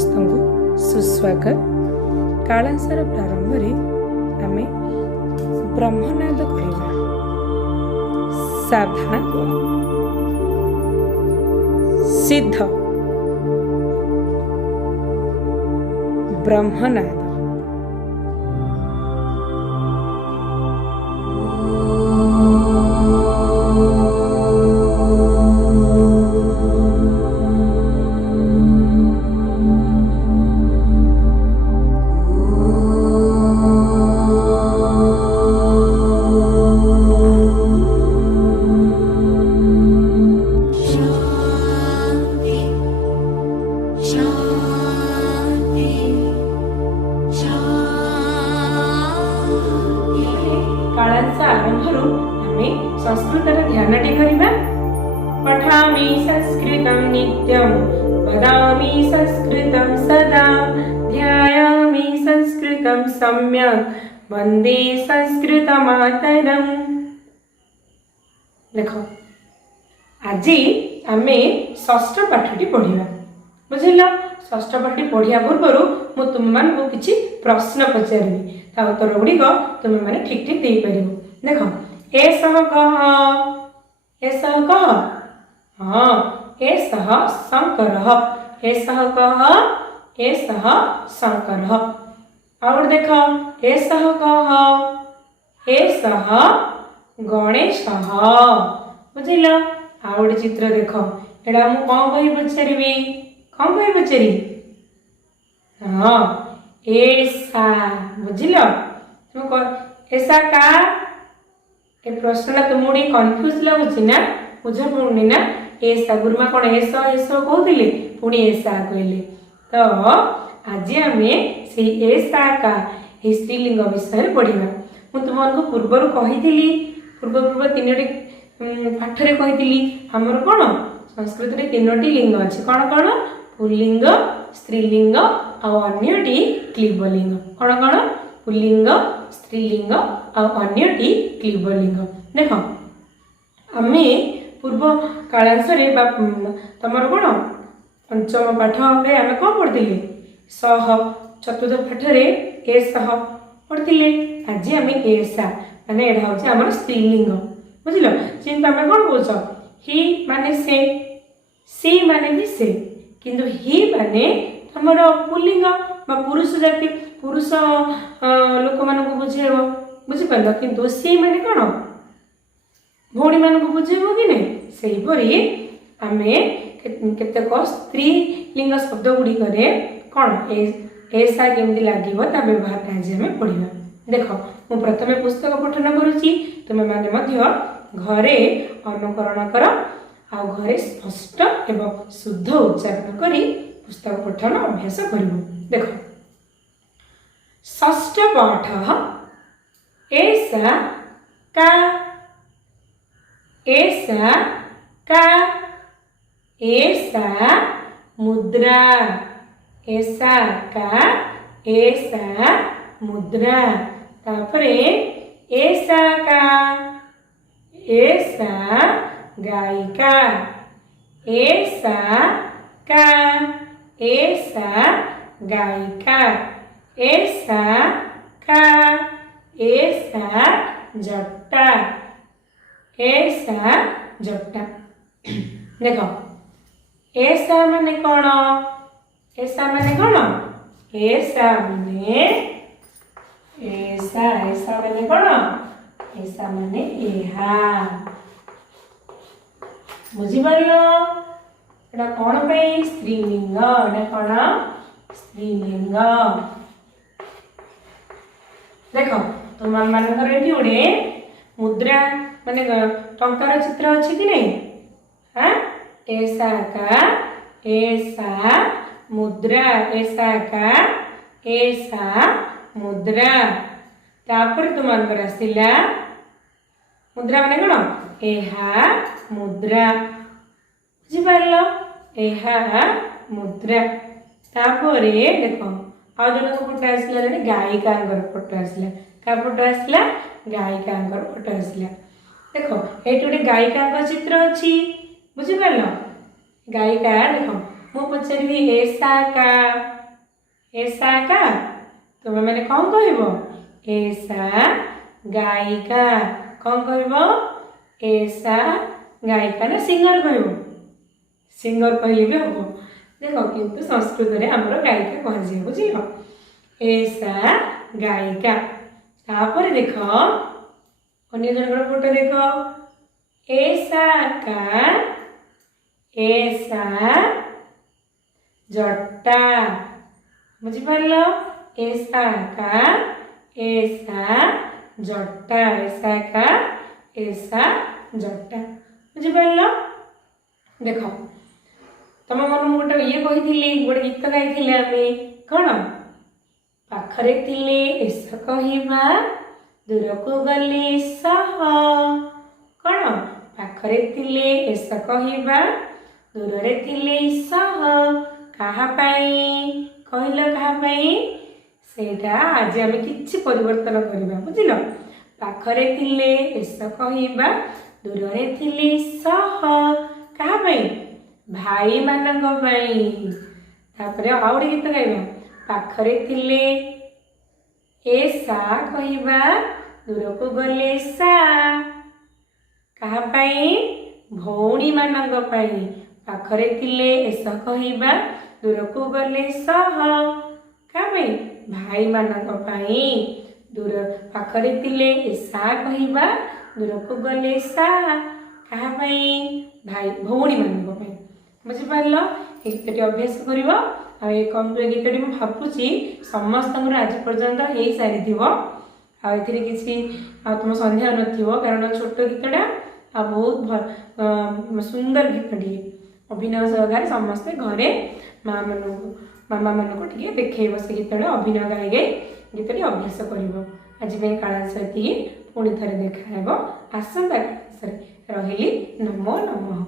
समस्त को सुस्वागत। कालांसर प्रारंभ में आमे ब्रह्मनाद करिबा। सावधान सिद्ध ब्रह्मनाद। कालांश आरंभरू आमे संस्कृतर ध्यानटी करिबा। पठामि संस्कृतं नित्यं वदामि संस्कृतं सदा ध्यायामि संस्कृतं सम्यक् वन्दे संस्कृतमातरम्। देखो आज आमे षष्ठ पाठटी पढ़िबा। बुझिल? षष्ठ पाठी पढ़िया पूर्व मु तुम मान को किछि प्रश्न पचारि ता उत्तर गुड़िक तुम मैंने ठीक ठीक दे पार। देख एसह कह हाँ एसह शंकर एसह कह एसह शंकर। और देख एसह कह एसह गणेश। बुझिल? आ गए चित्र देख एटा मु कौन कही पचारि कौन कही पचारि हाँ ऐसा। बुझिल? तुम ऐसा का ए प्रश्न तुमको कन्फ्यूज लगुच ना बुझ पड़ुनी ना। ऐसा गुरुमा कौन एस एस कहते पुणी ऐसा कहले तो आज आम से ऐसा का स्त्रीलिंग विषय पढ़ा। मुझे तुमको पूर्वर कही पूर्व तीनो पाठरे कही आमर कौन संस्कृत में तीनोटी लिंग अच्छे कौन कौन पुल्लिंग स्त्रीलिंग अन्यटी क्लीबलिंग। कौन कौन पुल्लिंग स्त्रीलिंग अन्यटी क्लीबलिंग। देख आम पूर्व कालांश तुम कौन पंचम पाठ आम कौन पढ़ी सह चतुर्थ पाठरे एसह पढ़ी। आज आम ऐसा माने एटा हूँ आम स्त्रीलिंग। बुझल? जेमती आम कौन कौच हि माने से सी माने भी से किंतु हि माने तुमर पुल्लिंग पुरुष जाति पुरुष लोक मान बुझेब बुझिपार किंतु सी माने कौन भौणी मान बुझेब कि नहीं। सेहीपरि आमे केतेक स्त्रीलिंग शब्द गुड़िक कौन ऐसा केमती लगे ता व्यवहार आज आम पढ़ा। देख मु प्रथमे पुस्तक पठन करुच्ची तुम मैंने घरे अनुकरण कर आ घरे स्पष्ट एवं शुद्ध उच्चारण करी पुस्तक पठन अभ्यास कर। देख षष्ठ पाठ ऐसा का ऐसा का ऐसा मुद्रा ऐसा का ऐसा मुद्रा तापरे ऐसा का ऐसा गायिका ऐसा का ऐसा गायिका ऐसा का ऐसा जट्टा ऐसा जट्टा। देखो ऐसा माने कौन ऐसा माने कौन ऐसा माने ऐसा ऐसा माने कौन ऐसा माने एहा। बुझिपार एटा कौन पे स्त्रीलिंग एटा कौन स्त्रीलिंग। देख तुम मानकर ये गोटे मुद्रा माने टंकार चित्र अच्छी कि नहीं। हाँ ऐसा का ऐसा मुद्रा ऐसा का ऐसा मुद्रा तापर तुम आसला मुद्रा माने कौन एहा मुद्रा। बुझिपार एहा मुद्रा तापर देख आ जन फोटो आसला गायिका फोटो आसला क्या फोटो आसला गायिका फोटो आसला। देख ये गोटे गायिका चित्र अच्छी बुझिपार गायिका देख मु पचारि ऐसा का ऐसा का तुम मैंने कौन कहब ऐसा गायिका कौन कहब ऐसा गायिका ना सिंगर कहब सिंगर कहले भी हम देख किंतु संस्कृत में आमर गायिका कह बुझल ऐसा गायिका तापर देख अन्य जन फोटो देख ऐसा का ऐसा जट्टा बुझिपार ऐसा का ऐसा जट्टा ऐसा का ऐसा जट्टा बुझिपार देख तुम मन गोटे ये कही गोटे गीत गाई आम कौन पाखरे थिले ऐसा कहवा दूर को गले सह कौन पाखरे थिले ऐसा कहवा दूर रे थिले सह कहा कहल क्या सेटा आज आम कि परिवर्तन करवा बुझल पाखरे थिले ऐसा कहवा दूर रे थिले सह क्या भाई मानक तापर आउ गोटे गीत गाइबा पाखरे थिले ऐसा कहवा दूर को गले सा कहा भौणी मानक पाखरे थिले ऐसा कहवा दूर को गले सह क्या भाई मानक दूर पाखरे थिले ऐसा कहवा दूर को गले सा कहा भाई भौणी मानक बुझिपार ये गीतटी अभ्यास कर कम गीतटी मुझे भावुची समस्त आज पर्यंत हो सारी किसी तुम सन्देह न कारण छोट गीतटा आ बहुत सुंदर गीतटी अभिनय सहकार समस्ते घरे मामा मान देखब से गीतटा अभिनय गाई गाई गीतटी अभ्यास कर आज कालांश पुणी थे देखा आसंता क्लास रही नमो नमः।